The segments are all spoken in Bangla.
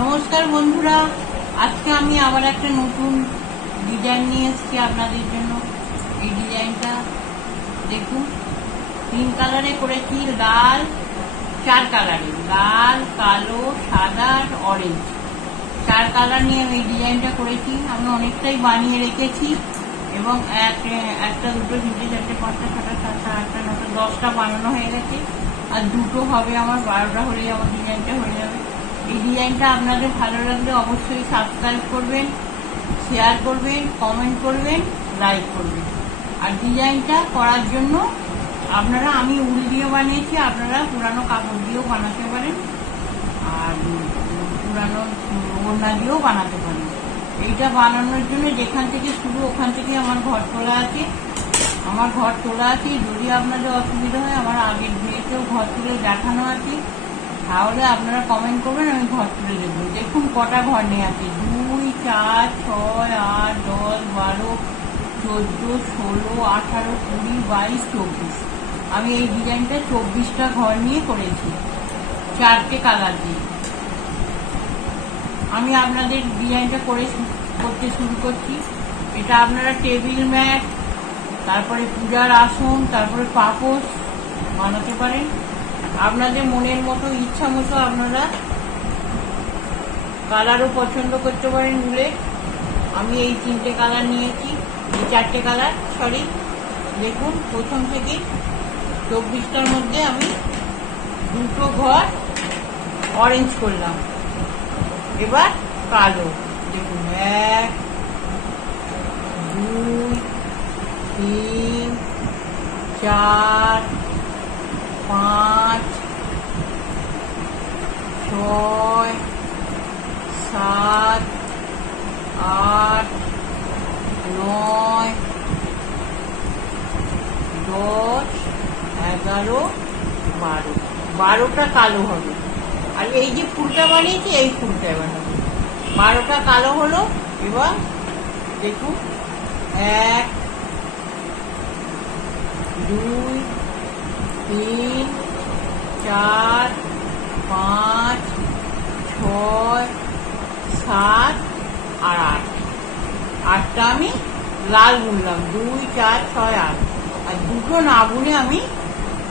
নমস্কার বন্ধুরা, আজকে আমি আবার একটা নতুন ডিজাইন নিয়ে এসেছি আপনাদের জন্য। এই ডিজাইনটা দেখুন, 3 কালারে করেছি। লাল, 4 কালারে, লাল, কালো, সাদা আর অরেঞ্জ, 4 কালার নিয়ে আমি এই ডিজাইনটা করেছি। আমি অনেকটাই বানিয়ে রেখেছি এবং একটা, দুটো, তিনটে, চারটে, পাঁচটা, ছটা, সাতটা, আটটা, নটা, 10টা বানানো হয়ে গেছে। আর দুটো হবে আমার, 12টা হলেই আমার ডিজাইনটা হয়ে যাবে। এই ডিজাইনটা আপনাদের ভালো লাগলে অবশ্যই সাবস্ক্রাইব করবেন, শেয়ার করবেন, কমেন্ট করবেন, লাইক করবেন। আর ডিজাইনটা করার জন্য আপনারা, আমি উল দিয়ে বানিয়েছি, আপনারা পুরানো কাপড় দিয়েও বানাতে পারেন আর পুরানো ওড়না দিয়েও বানাতে পারেন। এইটা বানানোর জন্য যেখান থেকে শুরু ওখান থেকে আমার ঘর তোলা আছে। যদি আপনাদের অসুবিধা হয়, আমার আগের ভিডিওতেও ঘর তুলে দেখানো আছে, তাহলে আপনারা কমেন্ট করবেন, আমি ঘর তুলে দেবো। দেখুন কটা ঘর নিয়ে আছে, 2, 4, 6, 8, 10, 12, 14, 16, 18, 20, 22, 24। আমি এই ডিজাইনটা 24টা ঘর নিয়ে করেছি, 4টে কালার দিয়ে। আমি আপনাদের ডিজাইনটা করতে শুরু করছি। এটা আপনারা টেবিল ম্যাট, তারপরে পূজার আসন, তারপরে পাপোশ বানাতে পারেন। আপনাদের মনের মতো, ইচ্ছা মতো আপনারা কালারও পছন্দ করতে পারেন উলে। আমি এই 3টে কালার নিয়েছি, এই 4টে কালার, সরি। দেখুন প্রথম থেকে 24টার মধ্যে আমি 2টো ঘর অরেঞ্জ করলাম। এবার কালো, দেখুন 1, 2, 3, 4, 5, 6, 7, 8, 9, 10, 11, 12, 12টা কালো হবে। আর এই যে ফুলটা বানিয়েছি, এই ফুলটা এবার হবে। 12টা কালো হলো। এবার দেখুন 1, 2, 3, 4, 5, 6, 7 আর 8। 8টা আমি লাল বুনলাম, 2, 4, 6, 8। আর দুটো না বুনে আমি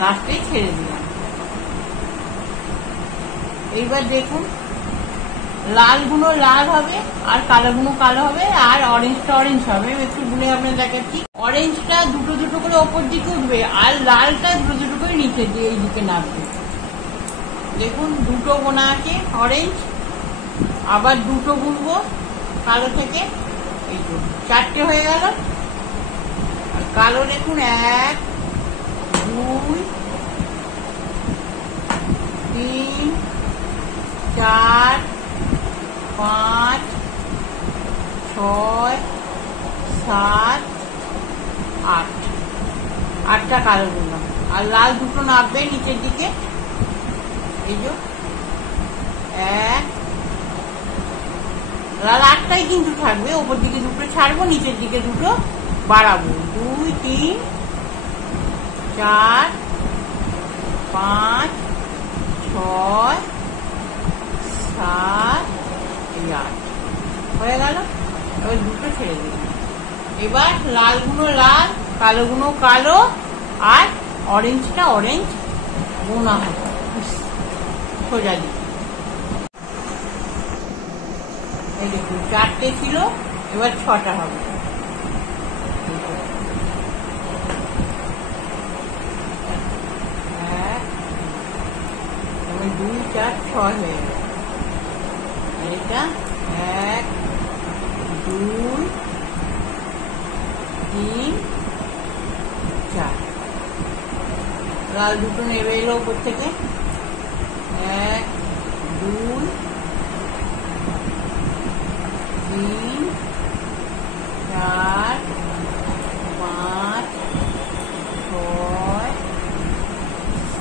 লাস্টে ছেড়ে দিলাম। এইবার দেখুন, লালগুলো লাল হবে আর কালোগুলো কালো হবে আর অরেঞ্জটা অরেঞ্জ হবে। একটু বুনে আপনার দেখাচ্ছি। অরেঞ্জটা দুটো দুটো করে ওপর দিকে উঠবে আর লালটা দুটো দুটো করে নিচে দিয়ে এই দিকে নামবে। দেখুন দুটো বোনা আছে অরেঞ্জ, আবার দুটো বুনবো কালো থেকে। এই তো 4টে হয়ে গেল। আর কালো দেখুন 1, 2, 3, 4, 5, 6, 7, 8। 8টা কালো বুনলাম। আর লাল দুটো নামবে নিচের দিকে। এই যে 1, লাল 8টাই কিন্তু থাকবে, ওপর দিকে দুটো ছাড়বো, নিচের দিকে দুটো বাড়াবো। 2, 3, 4, 5, 6, 7, 8 হয়ে গেল। এবার দুটো ছেড়ে দিলাম। এবার লালগুলো লাল, কালোগুলো কালো আর অরেঞ্জটা অরেঞ্জ বোনা হবে সোজা দিকে। এই দেখুন 4টে ছিল, এবার 6টা হবে। 1, 2, 4, 6 হয়ে গেল। আর এটা 1, 2, 3, 4। লাল দুটো নেমে এলো উপর থেকে। 1, 2, 3, 4, 5, 6,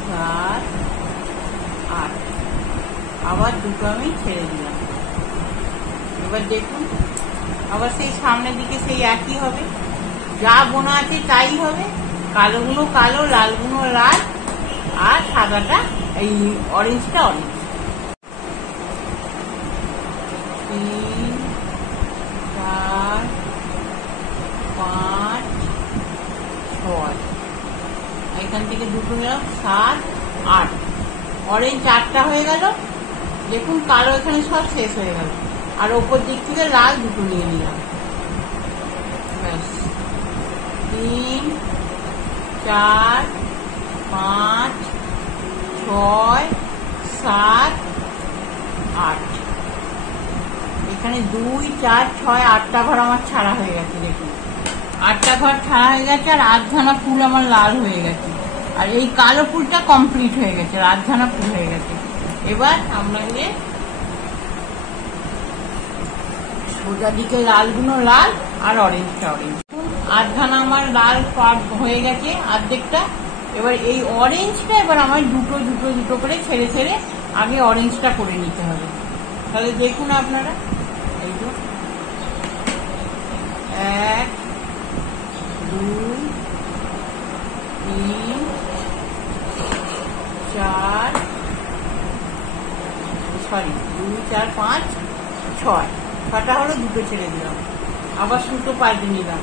7, 8। আবার দুটো আমি ছেড়ে দিলাম। এবার দেখুন আবার সেই সামনের দিকে সেই একই হবে, যা বোনা আছে তাই হবে। কালোগুলো কালো, লালগুলো লাল আর সাদাটা এই অরেঞ্জটা অরেঞ্জ। 3 4 5 6 এখান থেকে দুটো নিলাম 7 8 অরেঞ্জ 8টা হয়ে গেল। দেখুন কালো এখানে সব শেষ হয়ে গেল, আর ওপর দিক থেকে লাল দুটো নিয়ে নিলাম। ব্যাস 3 4 5 6 7 8 এখানে 2 4 6 8টা ঘর আমার ছাড়া হয়ে গেছে। দেখুন 8টা ঘর ছাড়া হয়ে গেছে, আর আধখানা ফুল আমার লাল হয়ে গেছে, আর এই কালো ফুলটা কমপ্লিট হয়ে গেছে, আর আধখানা ফুল হয়ে গেছে। এবার আমরা সোজা দিকে লালগুলো লাল আর অরেঞ্জটা অরেঞ্জ। আধখানা আমার লাল হয়ে গেছে অর্ধেকটা। এবার এই অরেঞ্জটা এবার আমার দুটো দুটো দুটো করে ছেড়ে ছেড়ে আগে অরেঞ্জটা করে নিতে হবে। তাহলে দেখুন আপনারা, এই তো 1 2 3 4 সরি 2 4 5 6 ছটা হলো, দুটো ছেড়ে দিলাম, আবার সুতো পাল্টে নিলাম,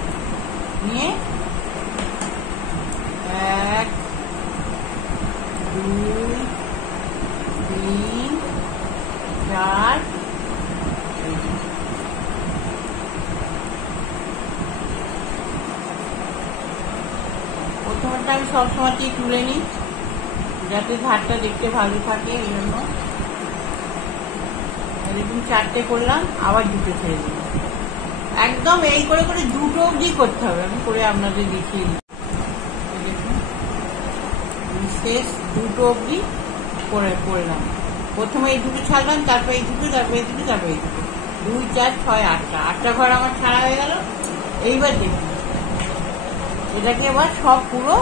নিয়ে 1 2 3 4 প্রথমটা আমি সবসময়তেই তুলে নিই যাতে ধারটা দেখতে ভালো থাকে, এই জন্য। দেখুন 4টে করলাম, আবার দুটো ছেড়ে দিলাম। একদম এই করে করে দুটো অবধি করতে হবে, আমি করে আপনাদের দেখিয়ে দিই। দেখুন শেষ দুটো অবধি করে করলাম। প্রথমে এই দুটো ছাড়লাম, তারপর এই দুটো, তারপর এই দুটো, তারপর এই দুটো, 2 4 6 8টা ঘর আমার ছাড়া হয়ে গেল। এইবার দেখুন এটাকে এবার সব পুরো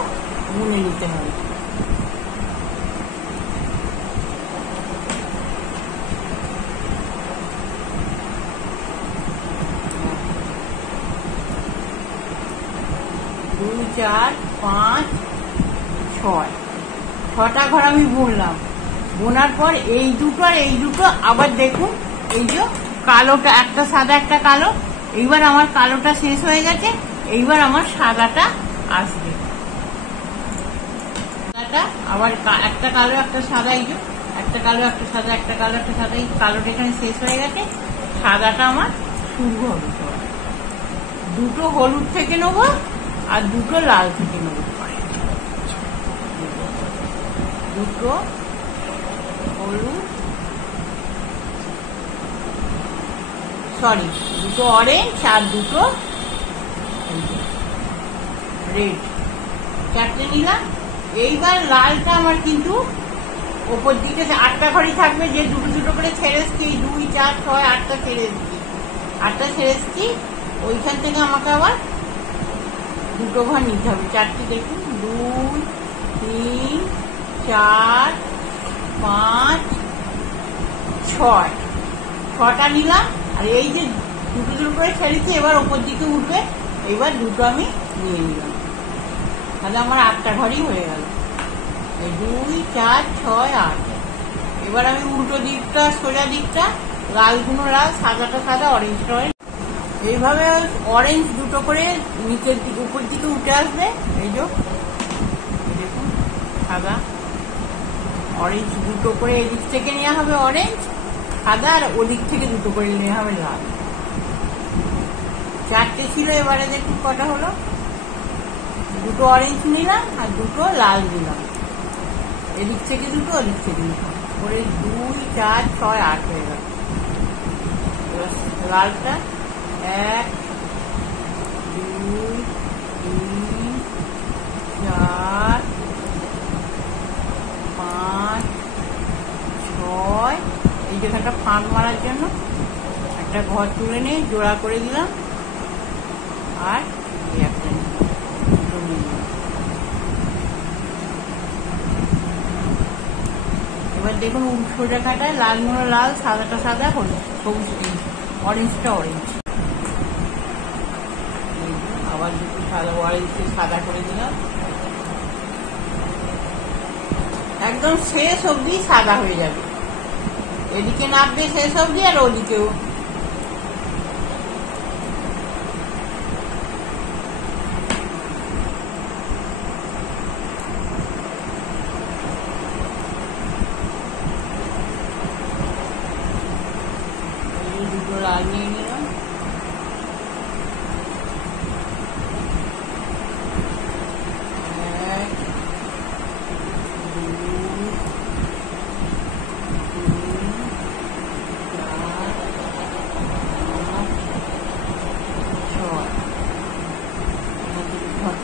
বুনে নিতে হবে। দুই 4 5 6 ছটা ঘর আমি বুনলাম। বোনার পর এই দুটো আর এই দুটো আবার দেখুন, এই যে কালোটা একটা সাদা একটা কালো, এইবার আমার কালোটা শেষ হয়ে গেছে, এইবার আমার সাদাটা আসবে। আবার একটা কালো একটা সাদা, এই যে একটা কালো একটা সাদা, একটা কালো একটা সাদা, এই কালোটা এখানে শেষ হয়ে গেছে, সাদাটা আমার শুরু হবে। দুটো হলুদ থেকে নেবো আর দুটো লাল থেকে নেবো, দুটো হলুদ দুটো অরেঞ্জ আর দুটো রেড, 4টে নিলাম। এইবার লালটা আমার কিন্তু ওপর দিকে 8টা ঘরই থাকবে, যে দুটো দুটো করে ছেড়ে এসছি, 2 4 6 8টা ছেড়ে এসছি, 8টা ছেড়ে এসছি। ওইখান থেকে আমাকে আবার দুটো ঘর নিতে হবে, 4টে। দেখুন 2 3 4 5 6 6টা নিলাম, আর এই যে দুটো দুটো করে ছেড়েছি এবার ওপর দিকে উঠবে, এবার দুটো আমি নিয়ে নিলাম, তাহলে আমার 8টা ঘরই হয়ে গেল। 2 4 6 8। এবার আমি উল্টো দিকটা সোজা দিকটা লালগুলো লাল, সাদাটা সাদা, অরেঞ্জটা অরেঞ্জ, এইভাবে অরেঞ্জ দুটো করে নিচের দিকে উপর দিকে উঠে আসবে। এই যে দেখুন সাদা অরেঞ্জ দুটো করে এদিক থেকে নেওয়া হবে অরেঞ্জ সাদা, আর ওদিক থেকে দুটো করে নেওয়া হবে লাল। 4টে ছিল, এবারে দেখুন কটা হলো, দুটো অরেঞ্জ নিলাম আর দুটো লাল নিলাম, এদিক থেকে দুটো ওদিক থেকে দুটো করে 2 4 6 8 হয়ে গেল। লালটা 1 2 3 4 5 6, এই জায়গাটা ফাঁক মারার জন্য একটা ঘর তুলে নিয়ে জোড়া করে দিলাম, আর একটা এবার দেখুন সোজা কাটায় লালগুলো লাল, সাদাটা সাদা, সবুজ অরেঞ্জটা অরেঞ্জ, আবার দুটো সাদা অরেঞ্জকে সাদা করে দিলাম, একদম শেষ অবধি সাদা হয়ে যাবে, এদিকে নামবে শেষ অবধি আর ওদিকেও লাল নিয়ে নিলাম।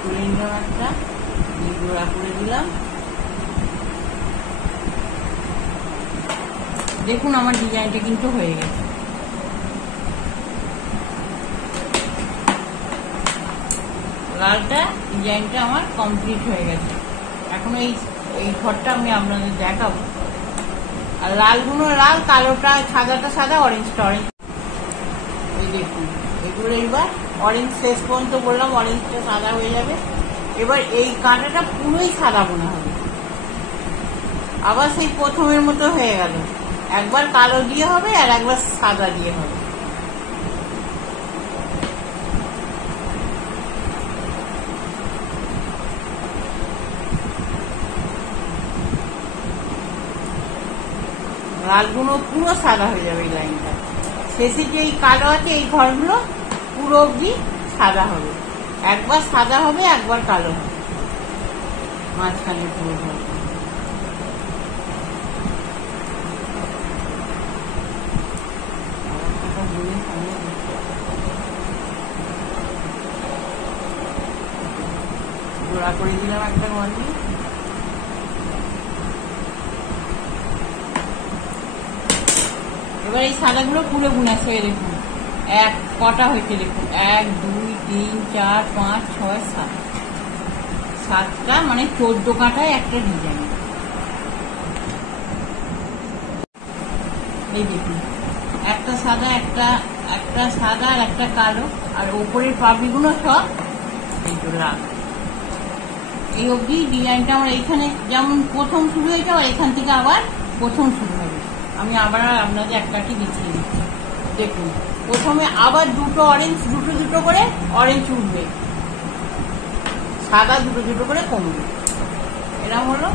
তুলে নিলাম একটা, জোড়া করে দিলাম। দেখুন আমার ডিজাইনটা কিন্তু হয়ে গেছে। লালটা ডিজাইনটা আমার কমপ্লিট হয়ে গেছে। এখন এই ঘরটা আমি আপনাদের দেখাবো। আর লালগুলো লাল, কালোটা সাদাটা সাদা, অরেঞ্জটা অরেঞ্জ। এই দেখুন এগুলো এবার অরেঞ্জ শেষ পর্যন্ত বললাম, অরেঞ্জটা সাদা হয়ে যাবে। এবার এই কাঁটাটা পুরোই সাদা মনে হবে। আবার সেই প্রথমের মতো হয়ে গেল, একবার কালো দিয়ে হবে আর একবার সাদা দিয়ে হবে। লালগুলো পুরো সাদা হয়ে যাবে এই লাইনটা। শেষে যে এই কালো আছে এই ঘরগুলো পুরো অবধি সাদা হবে। একবার সাদা হবে, একবার কালো হবে মাঝখানে পুরো ঘর। জোড়া করে দিলাম একটা গন্ডি। এবার এই সাদাগুলো পুরো বুনে আসছে। দেখুন এক কটা হয়েছে, দেখুন 1 2 3 4 5 6 7, 7টা মানে 14 কাঁটায় একটা ডিজাইন। এই দেখুন একটা সাদা, একটা সাদা আর একটা কালো, আর ওপরের পাপড়িগুলো সব এই লাল। এই অবধি ডিজাইনটা আমার এইখানে যেমন প্রথম শুরু হয়েছে, আর এখান থেকে আবার প্রথম শুরু হবে। আমি আবার আপনাদের একটাকে দেখিয়ে দিচ্ছি। দেখুন প্রথমে আবার দুটো অরেঞ্জ, দুটো করে অরেঞ্জ উঠবে, সাদা দুটো করে কমবে। এরকম হলো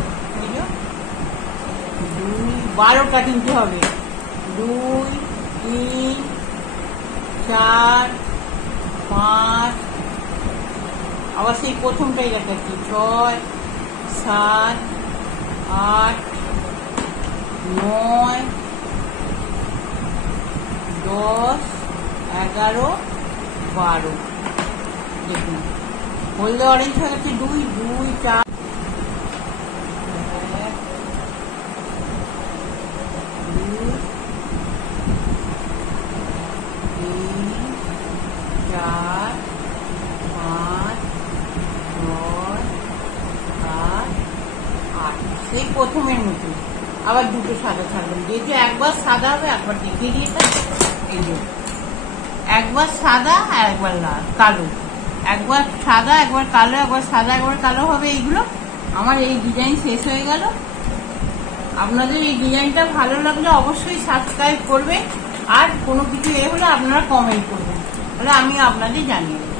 12টা কিনতে হবে। 2 3 4 5, আবার সেই প্রথমটাই দেখাচ্ছি, 6 7 8 9 10 11 12। দেখুন হলদে অরেঞ্জ হয়ে গেছে 2 2 4 সেই প্রথমের মতো আবার দুটো সাদা থাকবে। যেহেতু একবার সাদা হবে, একবার দেখিয়ে দিয়েছে, এই যে একবার সাদা আর একবার লাল কালো, একবার সাদা একবার কালো, একবার সাদা একবার কালো হবে। এইগুলো আমার এই ডিজাইন শেষ হয়ে গেল। আপনাদের এই ডিজাইনটা ভালো লাগলে অবশ্যই সাবস্ক্রাইব করবেন, আর কোনো কিছু হলে আপনারা কমেন্ট করবেন, তাহলে আমি আপনাদের জানিয়ে দেবো।